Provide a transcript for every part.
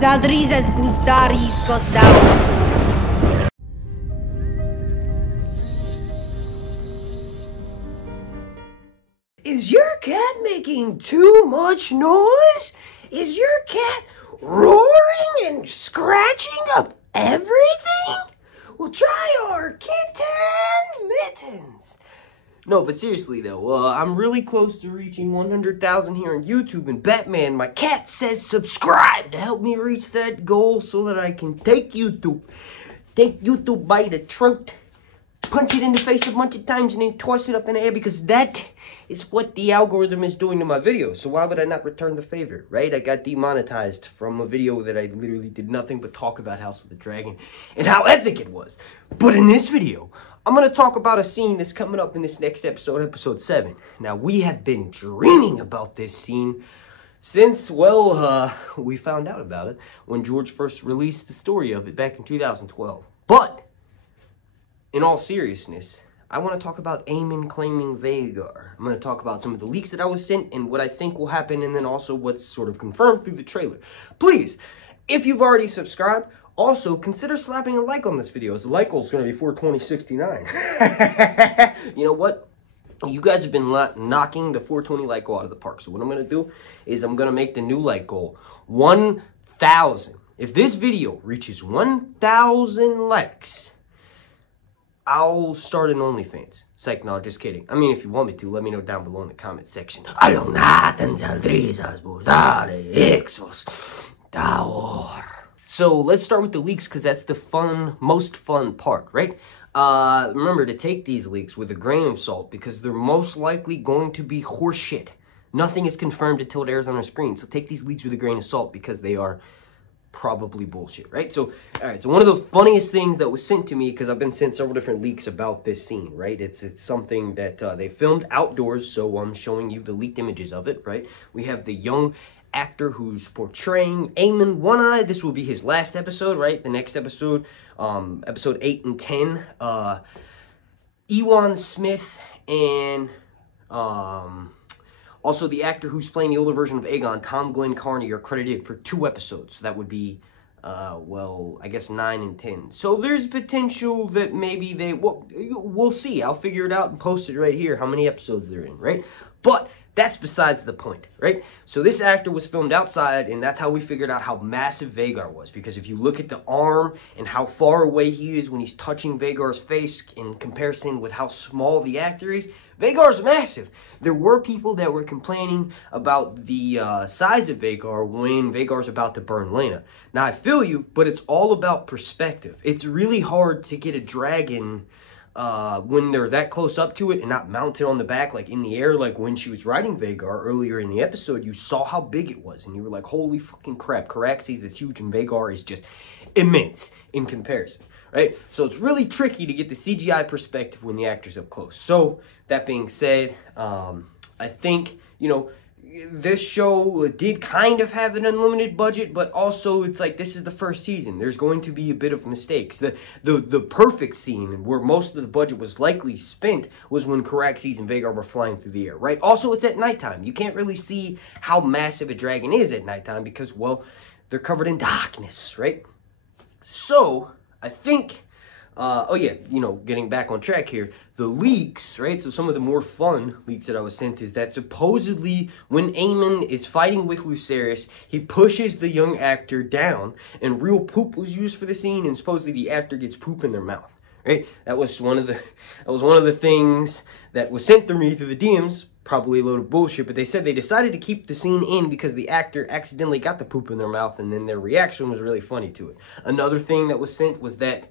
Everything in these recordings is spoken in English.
Zadrizes buzdaris kozdau. Is your cat making too much noise? Is your cat roaring and scratching up everything? Well, try our kitten mittens. No, but seriously though, I'm really close to reaching 100,000 here on YouTube, and Batman, my cat, says subscribe to help me reach that goal so that I can take YouTube by the throat, punch it in the face a bunch of times, and then toss it up in the air, because that is what the algorithm is doing to my videos. So why would I not return the favor, right? I got demonetized from a video that I literally did nothing but talk about House of the Dragon and how epic it was. But in this video, I'm going to talk about a scene that's coming up in this next episode, episode 7. Now, we have been dreaming about this scene since, well, we found out about it when George first released the story of it back in 2012. But, in all seriousness, I want to talk about Aemond claiming Vhagar. I'm going to talk about some of the leaks that I was sent and what I think will happen, and then also what's sort of confirmed through the trailer. Please, if you've already subscribed, also consider slapping a like on this video, as the like goal is going to be 42069. You know what? You guys have been knocking the 420 like goal out of the park. So what I'm going to do is I'm going to make the new like goal 1,000. If this video reaches 1,000 likes, I'll start an OnlyFans. Psych, no, just kidding. I mean, if you want me to, let me know down below in the comment section. So let's start with the leaks, because that's the most fun part, right? Remember to take these leaks with a grain of salt, because they're most likely going to be horseshit. Nothing is confirmed until it airs on our screen. So take these leaks with a grain of salt, because they are probably bullshit, right? So, all right, so one of the funniest things that was sent to me, because I've been sent several different leaks about this scene, right? It's something that they filmed outdoors, so I'm showing you the leaked images of it, right? We have the young actor who's portraying Aemond One-Eye. This will be his last episode, right? The next episode, episode 8 and 10, Ewan Smith and also the actor who's playing the older version of Aegon, Tom Glenn Carney, are credited for 2 episodes. So that would be, well, I guess 9 and 10. So there's potential that maybe they, well, we'll see. I'll figure it out and post it right here, how many episodes they're in, right? But that's besides the point, right? So this actor was filmed outside, and that's how we figured out how massive Vhagar was. Because if you look at the arm and how far away he is when he's touching Vhagar's face in comparison with how small the actor is, Vhagar's massive. There were people that were complaining about the size of Vhagar when Vhagar's about to burn Lena. Now, I feel you, but it's all about perspective. It's really hard to get a dragon when they're that close up to it and not mounted on the back, like in the air, like when she was riding Vhagar earlier in the episode. You saw how big it was, and you were like, holy fucking crap, Caraxes is huge, and Vhagar is just immense in comparison, right? So it's really tricky to get the CGI perspective when the actor's up close. So, that being said, I think, you know, this show did kind of have an unlimited budget, but also it's like this is the first season. There's going to be a bit of mistakes. The perfect scene where most of the budget was likely spent was when Caraxes and Vhagar were flying through the air, right? Also, it's at nighttime. You can't really see how massive a dragon is at nighttime because, well, they're covered in darkness, right? So, I think, oh yeah, you know, getting back on track here, the leaks, right? So some of the more fun leaks that I was sent is that supposedly when Aemond is fighting with Lucerys, he pushes the young actor down, and real poop was used for the scene, and supposedly the actor gets poop in their mouth, right? That was one of the things that was sent to me through the DMs. Probably a load of bullshit, but they said they decided to keep the scene in because the actor accidentally got the poop in their mouth, and then their reaction was really funny to it. Another thing that was sent was that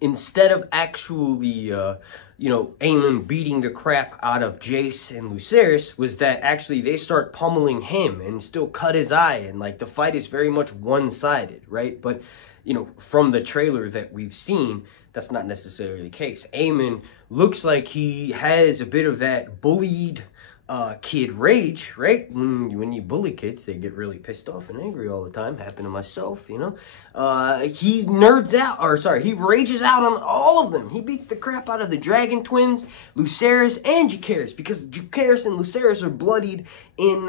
instead of actually, you know, Aemond beating the crap out of Jace and Lucerys, was that actually they start pummeling him and still cut his eye, and like the fight is very much one-sided, right? But, you know, from the trailer that we've seen, that's not necessarily the case. Aemond looks like he has a bit of that bullied kid rage, right? When you bully kids, they get really pissed off and angry all the time. Happened to myself, you know. He he rages out on all of them. He beats the crap out of the Dragon Twins, Lucerys, and Jacaerys, because Jacaerys and Lucerys are bloodied in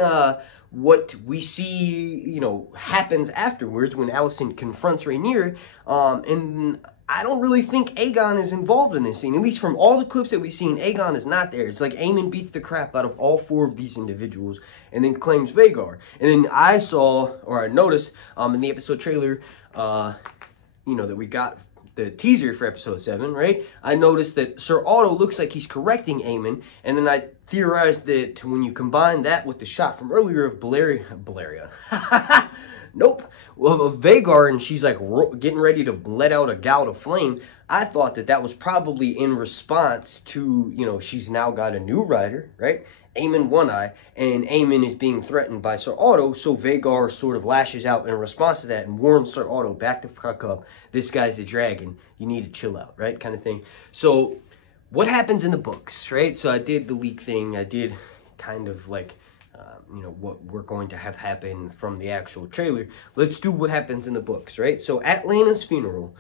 what we see, you know, happens afterwards when Alicent confronts Rhaenyra, and I don't really think Aegon is involved in this scene. At least from all the clips that we've seen, Aegon is not there. It's like Aemond beats the crap out of all 4 of these individuals and then claims Vhagar. And then I saw, or I noticed, in the episode trailer, you know, that we got the teaser for episode 7, right? I noticed that Sir Otto looks like he's correcting Aemond, and then I theorized that when you combine that with the shot from earlier of Velaryon, nope, well, of Vhagar, and she's like getting ready to let out a gout of flame, I thought that that was probably in response to, you know, she's now got a new rider, right? Aemond One Eye, and Aemond is being threatened by Sir Otto, so Vhagar sort of lashes out in response to that and warns Sir Otto, back the fuck up, this guy's a dragon, you need to chill out, right, kind of thing. So, what happens in the books, right? So I did the leak thing, I did kind of like, you know, what we're going to have happen from the actual trailer. Let's do what happens in the books, right? So at Laena's funeral,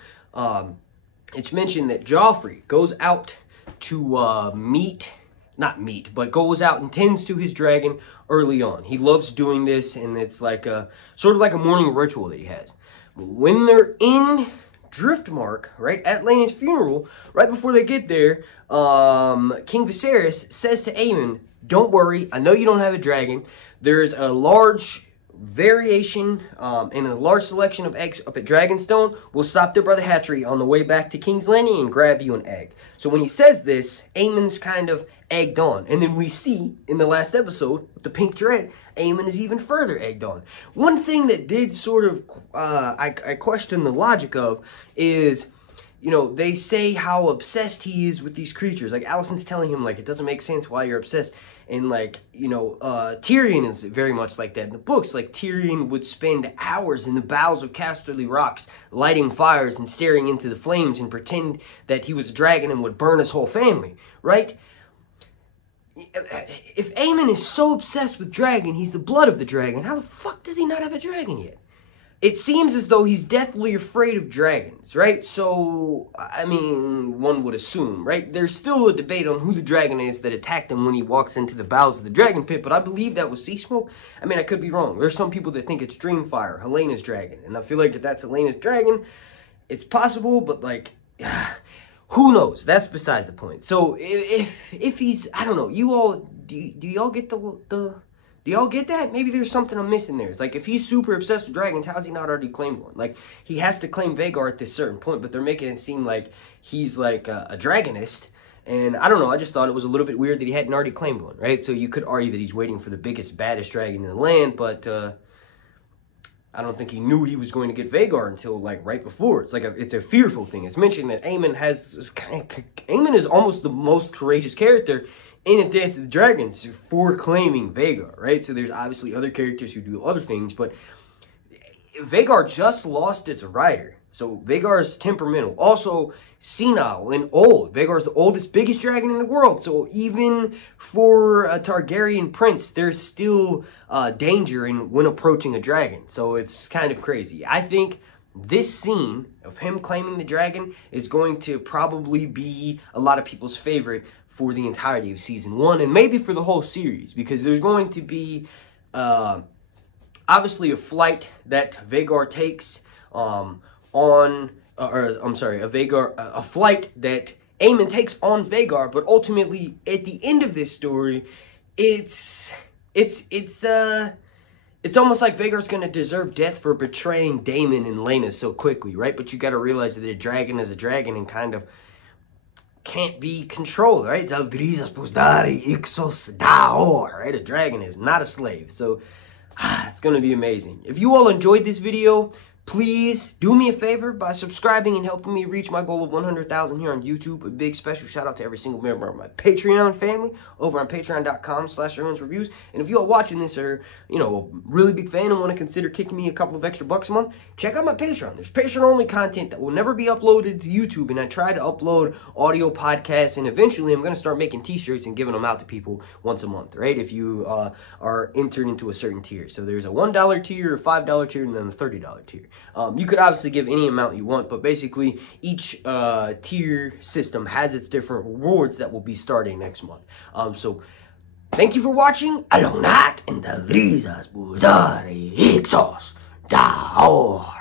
it's mentioned that Joffrey goes out to but goes out and tends to his dragon early on. He loves doing this, and it's like a sort of like a morning ritual that he has. When they're in Driftmark, right, at Laena's funeral, right before they get there, King Viserys says to Aemond, don't worry, I know you don't have a dragon. There's a large variation and a large selection of eggs up at Dragonstone. We'll stop there by the hatchery on the way back to King's Landing and grab you an egg. So when he says this, Aemond's kind of egged on. And then we see in the last episode, with the pink dread, Aemond is even further egged on. One thing that did sort of, I question the logic of is, you know, they say how obsessed he is with these creatures. Like, Alicent's telling him, like, it doesn't make sense why you're obsessed. And, like, you know, Tyrion is very much like that. In the books, like, Tyrion would spend hours in the bowels of Casterly Rocks lighting fires and staring into the flames and pretend that he was a dragon and would burn his whole family, right? If Aemond is so obsessed with dragon, he's the blood of the dragon, how the fuck does he not have a dragon yet? It seems as though he's deathly afraid of dragons, right? So, I mean, one would assume, right? There's still a debate on who the dragon is that attacked him when he walks into the bowels of the dragon pit, but I believe that was Sea Smoke. I mean, I could be wrong. There's some people that think it's Dreamfire, Helena's dragon, and I feel like if that's Helena's dragon, it's possible, but, like, who knows? That's besides the point. So, if he's, I don't know, you all, do y'all get do y'all get that? Maybe there's something I'm missing there. It's like, if he's super obsessed with dragons, how's he not already claimed one? Like, he has to claim Vhagar at this certain point, but they're making it seem like he's like a dragonist. And I don't know, I just thought it was a little bit weird that he hadn't already claimed one, right? So you could argue that he's waiting for the biggest, baddest dragon in the land, but I don't think he knew he was going to get Vhagar until, like, right before. It's like it's a fearful thing. It's mentioned that Aemond is almost the most courageous character in A Dance of the Dragons for claiming Vhagar, right? So there's obviously other characters who do other things, but Vhagar just lost its rider. So Vhagar's temperamental. Also senile and old. Vhagar's the oldest, biggest dragon in the world. So even for a Targaryen prince, there's still danger when approaching a dragon. So it's kind of crazy. I think this scene of him claiming the dragon is going to probably be a lot of people's favorite for the entirety of season 1 and maybe for the whole series, because there's going to be obviously a flight that Vhagar takes a flight that Aemond takes on Vhagar, but ultimately at the end of this story, it's almost like Vhagar's gonna deserve death for betraying Daemon and Laena so quickly, right? But you gotta realize that a dragon is a dragon and kind of can't be controlled, right? It's right? A dragon is not a slave. So it's gonna be amazing. If you all enjoyed this video, please do me a favor by subscribing and helping me reach my goal of 100,000 here on YouTube. A big special shout out to every single member of my Patreon family over on patreon.com/ReviewsReviews. And if you are watching this or, you know, a really big fan and want to consider kicking me a couple of extra bucks a month, check out my Patreon. There's Patreon-only content that will never be uploaded to YouTube, and I try to upload audio podcasts, and eventually I'm going to start making t-shirts and giving them out to people once a month, right? If you are entered into a certain tier. So there's a $1 tier, a $5 tier, and then a $30 tier. You could obviously give any amount you want, but basically each tier system has its different rewards that will be starting next month. So Thank you for watching. Alonat and the Grisas Budari Ixos. Ciao.